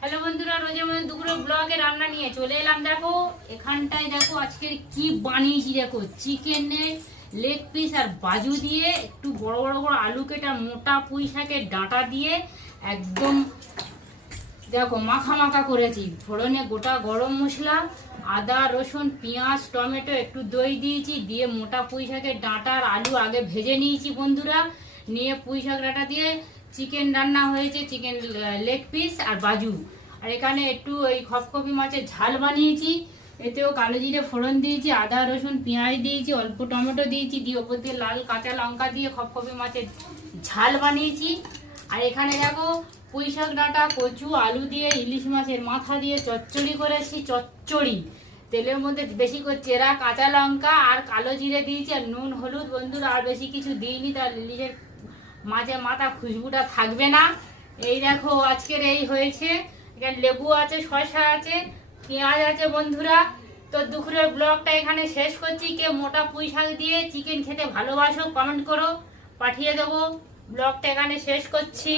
Hello বন্ধুরা, রোজের মধ্যে দুপুরে ব্লগে রান্না নিয়ে চলে এলাম। দেখো এখানটায় দেখো আজকে কি বানিয়েছি। দেখো চিকেনের লেগ পিস আর বাজু দিয়ে একটু বড় বড় করে আলু কেটে মোটা পুঁই শাকের ডাঁটা দিয়ে একদম দেখো মাখা মাখা করেছি। ফোড়নে গোটা গরম মশলা, আদা রসুন পেঁয়াজ টমেটো একটু দই দিয়েছি, দিয়ে মোটা পুঁই শাকের ডাঁটা আর আলু আগে ভেজে নিয়েছি বন্ধুরা। নিয়ে পুঁই শাক ডাঁটা দিয়ে চিকেন রান্না হয়েছে, চিকেন লেগ পিস আর বাজু। আর এখানে একটু ওই খপখপি মাছের ঝাল বানিয়েছি, এতেও কালো জিরে ফোড়ন দিয়েছি, আদা রসুন পেঁয়াজ দিয়েছি, অল্প টমেটো দিয়েছি, দিয়ে ওপর দিয়ে লাল কাঁচা লঙ্কা দিয়ে খপখপি মাছের ঝাল বানিয়েছি। আর এখানে দেখো পুঁই শাক ডাঁটা কচু আলু দিয়ে ইলিশ মাছের মাথা দিয়ে চচ্চড়ি করেছি। চচ্চড়ি তেলের মধ্যে বেশি করে চেরা কাঁচা লঙ্কা আর কালো জিরে দিয়েছি, আর নুন হলুদ বন্ধুরা আর বেশি কিছু দিইনি, তার ইলিশের মাছের মাথা খুশবুটা থাকবে না। এই দেখো আজকের এই হয়েছে। এখানে লেবু আছে, শসা আছে, পেঁয়াজ আছে বন্ধুরা। তো দুপুরের ব্লগটা এখানে শেষ করছি। কে মোটা পুঁই শাক দিয়ে চিকেন খেতে ভালোবাসো কমেন্ট করো, পাঠিয়ে দেবো। ব্লগটা এখানে শেষ করছি।